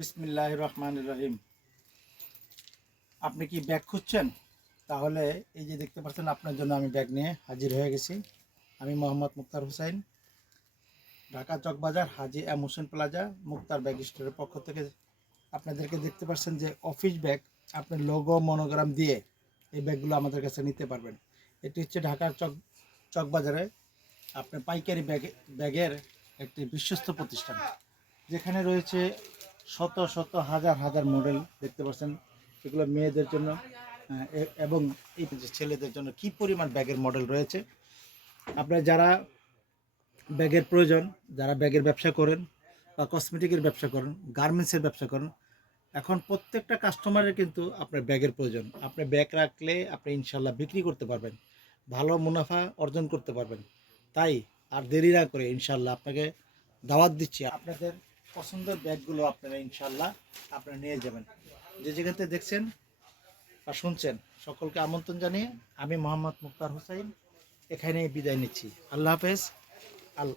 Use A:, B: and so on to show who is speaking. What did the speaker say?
A: বিসমিল্লাহ রহমান রহিম আপনি কি ব্যাগ খুঁজছেন? তাহলে এই যে দেখতে পাচ্ছেন, আপনার জন্য আমি ব্যাগ নিয়ে হাজির হয়ে গেছি। আমি Mohammad Muktar Hussain, Dhaka Chawkbazar Haji M Hossain plaza, Muktar bag স্টোরের পক্ষ থেকে আপনাদেরকে দেখতে পাচ্ছেন যে অফিস ব্যাগ, আপনি লোগো মনোগ্রাম দিয়ে এই ব্যাগগুলো আমাদের কাছে নিতে পারবেন। এটি হচ্ছে ঢাকার চক চকবাজারে আপনার পাইকারি ব্যাগ, ব্যাগের একটি বিশ্বস্ত প্রতিষ্ঠান। যেখানে রয়েছে শত শত হাজার হাজার মডেল দেখতে পাচ্ছেন। এগুলো মেয়েদের জন্য এবং এই ছেলেদের জন্য কি পরিমাণ ব্যাগের মডেল রয়েছে। আপনারা যারা ব্যাগের প্রয়োজন, যারা ব্যাগের ব্যবসা করেন বা কসমেটিকের ব্যবসা করেন, গার্মেন্টসের ব্যবসা করেন, এখন প্রত্যেকটা কাস্টমারের কিন্তু আপনার ব্যাগের প্রয়োজন। আপনি ব্যাগ রাখলে আপনি ইনশাল্লাহ বিক্রি করতে পারবেন, ভালো মুনাফা অর্জন করতে পারবেন। তাই আর দেরি না করে ইনশাল্লাহ আপনাকে দাওয়াত দিচ্ছি। আপনাদের পছন্দের ব্যাগগুলো আপনারা ইনশাল্লাহ আপনারা নিয়ে যাবেন। যে যেখানে দেখছেন বা শুনছেন, সকলকে আমন্ত্রণ জানিয়ে আমি মোহাম্মদ মুক্তার হোসাইন এখানেই বিদায় নিচ্ছি। আল্লাহ হাফেজ। আল